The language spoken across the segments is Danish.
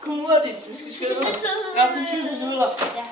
Kom hurtigt, vi skal skille ud. Jeg er på 20 minutter. Ja.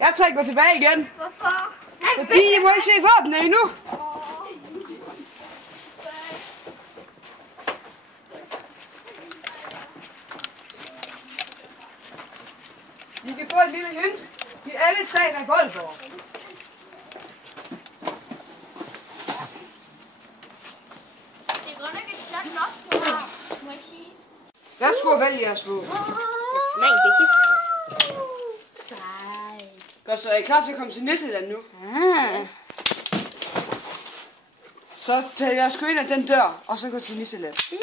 Jeg tør ikke gå tilbage igen. Hvorfor? Fordi I må ikke se våbnene endnu. I kan få et lille hint. De er alle tre revolver. Det er godt nok et flot loft, du har, må jeg sige. Værsgo at vælge jeres våben. Godt, så er I klar til at komme til Nisseland nu? Så tager jeg sgu ind ad den dør, og så gå til Nisseland. Ja.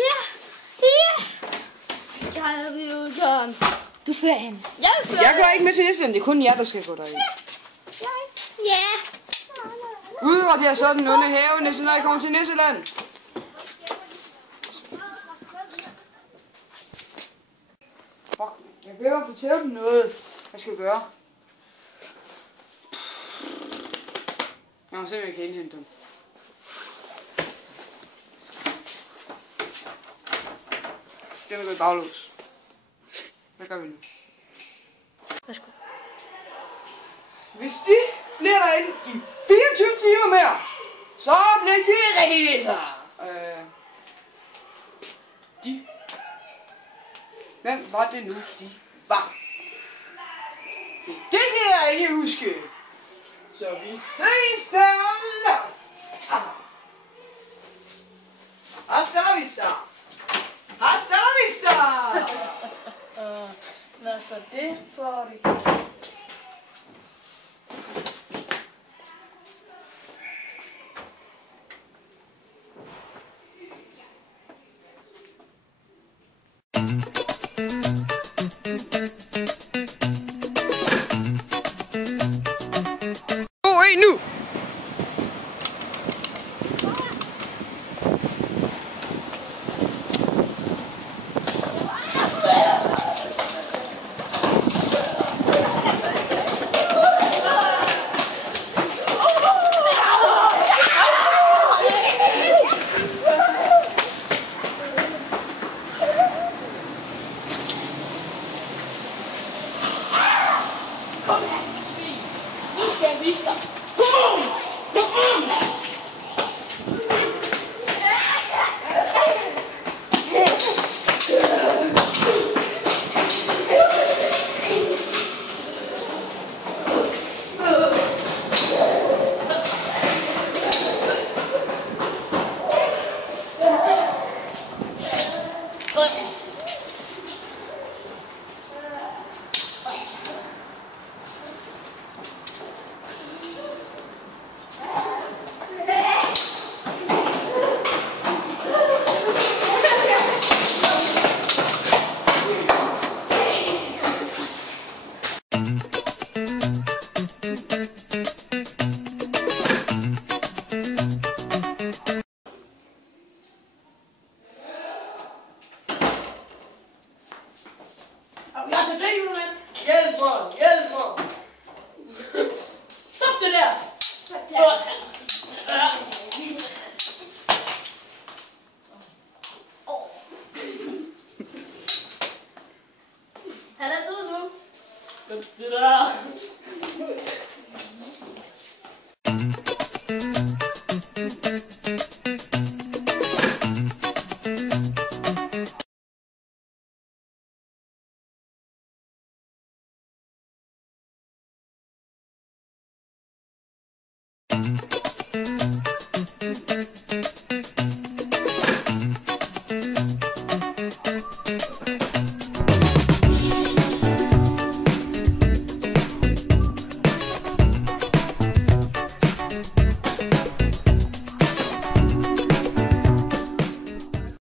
Jeg vil jo sådan. Du fører hende. Jeg går ikke med til Nisseland, det er kun jer, der skal gå derind. Ja. Udråd jer sådan under havene, så når I kommer til Nisseland. Jeg vil jo fortælle dem noget, jeg skal gøre. Jeg må simpelthen ikke indhente dem. Det vil gå i baglås. Hvad gør vi nu? Værsgo. Hvis de bliver derinde i 24 timer mere, så bliver de rigtig nisser. De? Hvem var det nu, de var? Se, det kan jeg ikke huske. Så vi ses der. Hasta la vista. Hasta la vista. Nå, så det tror vi. Nu! Ja.